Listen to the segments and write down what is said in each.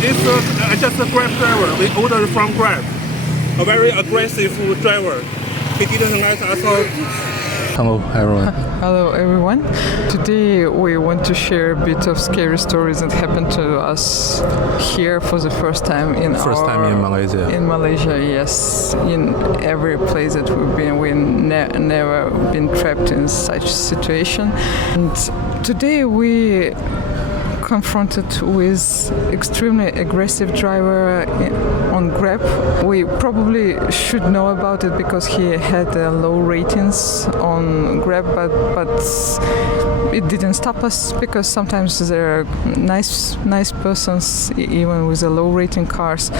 it's just a Grab driver. We ordered from Grab. A very aggressive driver. He didn't let us out. Hello everyone. Hello everyone. Today we want to share a bit of scary stories that happened to us here for the first time in Malaysia. In Malaysia, yes. In every place that we've been, we never been trapped in such situation. And today we confronted with extremely aggressive driver on Grab. We probably should know about it because he had low ratings on Grab, but it didn't stop us because sometimes there are nice persons even with a low rating cars.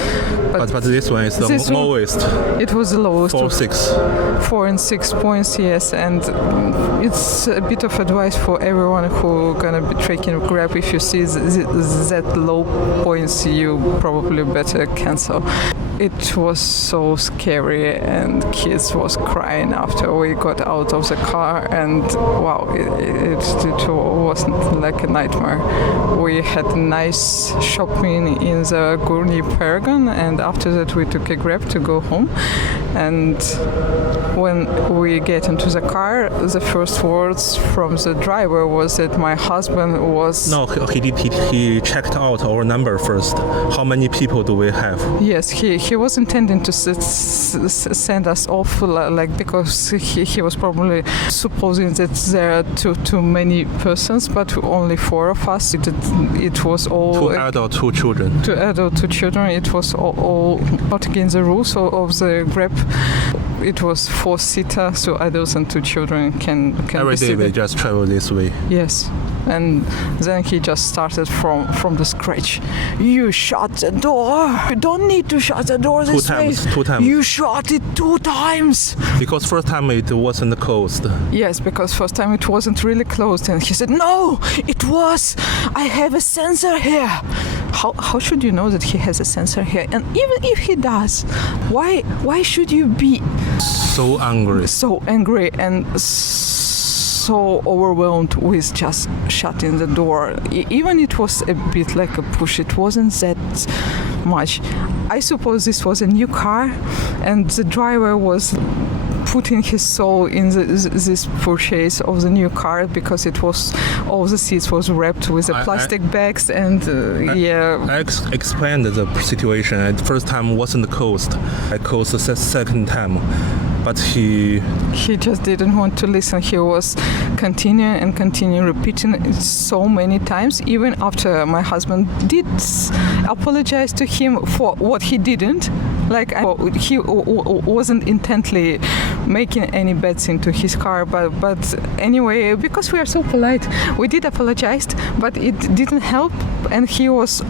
But this one is the lowest. It was the lowest. 4 and 6 points, yes. And it's a bit of advice for everyone who gonna be taking Grab. If you see that low points, you probably better cancel. It was so scary and kids was crying after we got out of the car, and wow, it was like a nightmare. We had nice shopping in the Gurni Paragon, and after that we took a Grab to go home. And when we get into the car, the first words from the driver was that my husband was... No, he checked out our number first. How many people do we have? Yes, he was intending to send us off, like, because he was probably supposing that there are too many persons, but only 4 of us. It was all... 2 adults, 2 children. 2 adults, 2 children. It was all not against the rules of the Grab. It was 4-seater, so adults and 2 children can Every day we just travel this way. Yes. And then he just started from the scratch. You shut the door. You don't need to shut the door this way. 2 times. You shut it 2 times. Because first time it wasn't closed. Yes, because first time it wasn't really closed. And he said, no, it was. I have a sensor here. How should you know that he has a sensor here? And even if he does, why should you be so angry? So angry and so overwhelmed with just shutting the door. Even it was a bit like a push. It wasn't that much. I suppose this was a new car, and the driver was putting his soul in this purchase of the new car, because it was all the seats was wrapped with the plastic bags, and I explained the situation. At first time wasn't closed. I closed the second time. But he just didn't want to listen. He was continuing repeating it so many times, even after my husband did apologize to him for what he didn't. Like, he wasn't intently making any bets into his car, but anyway, because we are so polite, we did apologize, but it didn't help, and he was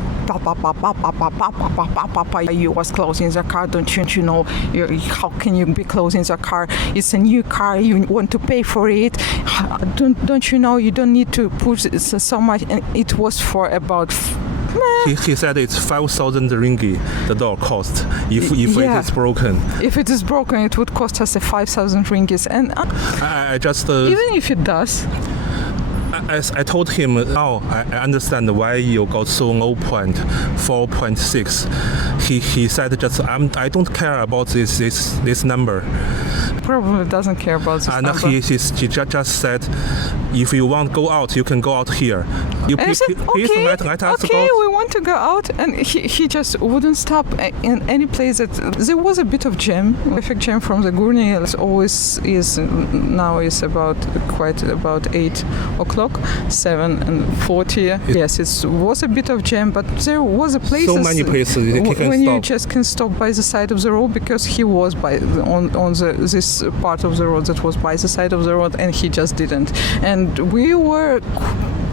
you was closing the car, don't you know, how can you be closing the car? It's a new car, you want to pay for it, don't you know, you don't need to push so much. And it was for about He said it's 5,000 ringgit the door cost if it is broken. If it is broken, it would cost us 5,000 ringgit. And I just even if it does. I told him, I understand why you got so low point, 4.6. He said just I don't care about this number. Probably doesn't care about this number. And he just said, if you want to go out, you can go out here. Please let us go. We want to go out, and he just wouldn't stop in any place. That there was a bit of jam, traffic jam from the Gurni. It always is now is about 8 o'clock, 7:40. Yes, it was a bit of jam, but there was a place. So many places you can when stop. You just can stop by the side of the road, because he was on this part of the road that was by the side of the road, and he just didn't. And we were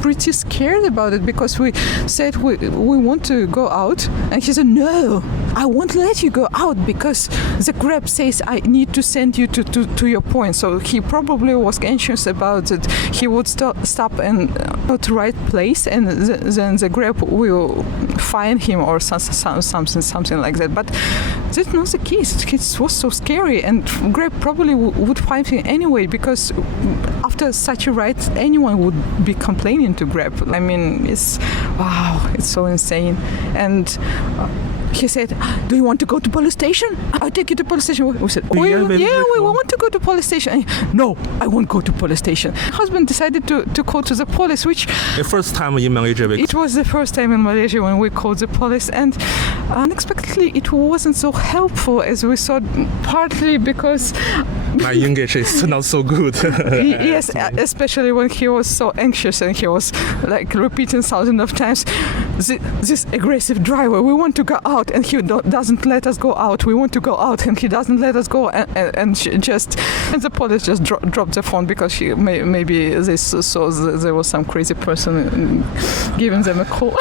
pretty scared about it, because we said we want to go out, and he said, no, I won't let you go out because the Grab says I need to send you to your point. So he probably was anxious about it. He would stop and at the right place, and then the Grab will fine him or something like that. But that's not the case. It was so scary, and Grab probably would fight him anyway, because after such a ride, anyone would be complaining to Grab. I mean, it's so insane. And he said, "Do you want to go to police station? I'll take you to police station." We said, "Oh, we want to go to police station." No, I won't go to police station. My husband decided to call to the police, which The first time in Malaysia. it was the first time in Malaysia when we called the police, and unexpectedly it wasn't so helpful as we thought, partly because My English is not so good. yes, especially when he was so anxious and he was like repeating thousands of times, this aggressive driver, we want to go out and he doesn't let us go out. We want to go out and he doesn't let us go, and the police just dropped the phone because maybe they saw there was some crazy person giving them a call.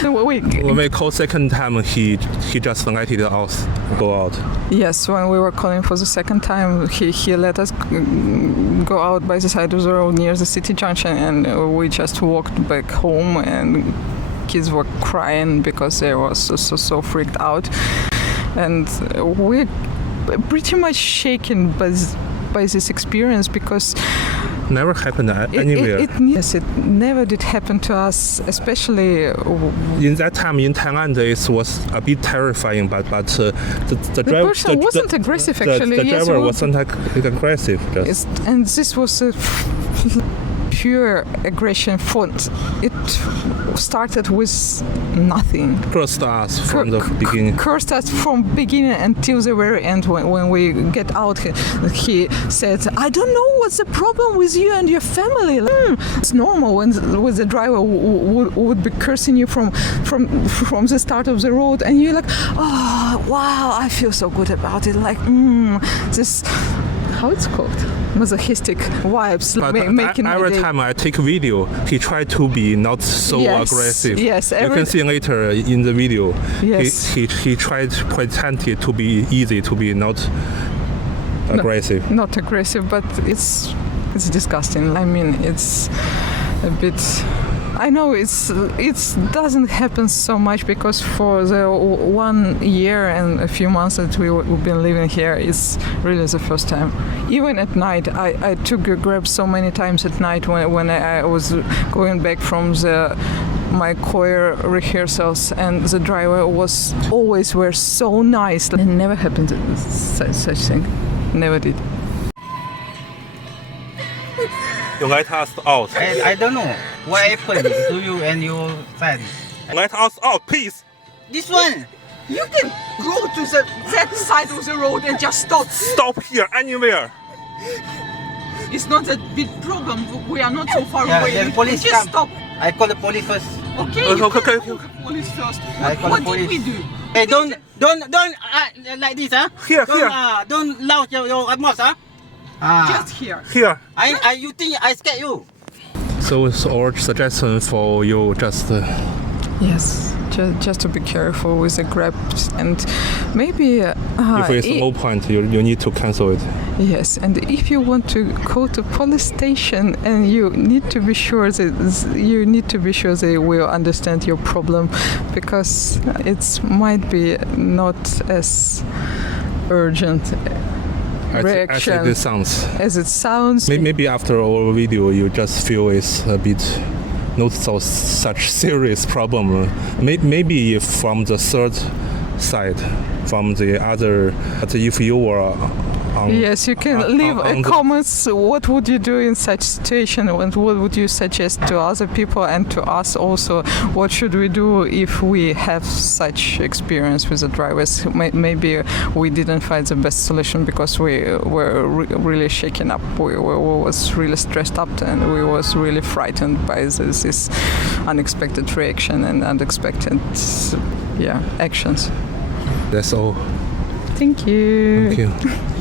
When we called second time, he just let us go out. Yes, when we were calling for the second time, he let us go out by the side of the road near the city junction, and we just walked back home, and kids were crying because they were so freaked out, and we're pretty much shaken by this experience because Never happened anywhere. Yes, it never did happen to us, especially In that time in Thailand, it was a bit terrifying, but the driver person wasn't aggressive actually. The Yes, driver wasn't aggressive. and this was a pure aggression font. It started with nothing. Cursed us from the beginning. Cursed us from beginning until the very end. When we get out, he said, "I don't know what's the problem with you and your family." It's normal when the driver would be cursing you from the start of the road, and you're like, "Oh wow, I feel so good about it." Like this. How it's called? Masochistic vibes. Making every time I take video, he tried to be not so aggressive. Yes, you can see later in the video. Yes. He tried to pretend it to be easy, to be not aggressive. Not aggressive, but it's disgusting. I mean, it's a bit. I know it doesn't happen so much because for the 1 year and a few months that we've been living here, it's really the first time. Even at night, I took a Grab so many times at night when I was going back from my choir rehearsals, and the driver were so nice. It never happened such thing. Never did. You let us out. I don't know what happened to you and your friend. Let us out, please. This one. You can go to that side of the road and just stop. Stop here, anywhere. It's not a big problem. We are not so far Yeah, away. the police just come. stop. I call the police first. Okay. Okay, You okay, can okay. call the police first. I call What the did we police. do? Hey, don't like this, huh? Here, don't, here. Don't loud your mouth, huh? Just here. Here. You think I scared you? So it's our suggestion for you just Yes. Just to be careful with the Grabs, and maybe if it's low point, you need to cancel it. Yes, and if you want to go to police station, and you need to be sure they will understand your problem, because it might be not as urgent reaction as it sounds. As it sounds. Maybe after our video, you just feel it's a bit not such serious problem. Maybe from the third side, from the other. But if you were yes, you can leave a comments. What would you do in such situation? And what would you suggest to other people and to us also? What should we do if we have such experience with the drivers? Maybe we didn't find the best solution because we were really shaken up. We was really stressed up, and we was really frightened by this unexpected reaction and unexpected actions. That's all. Thank you. Thank you.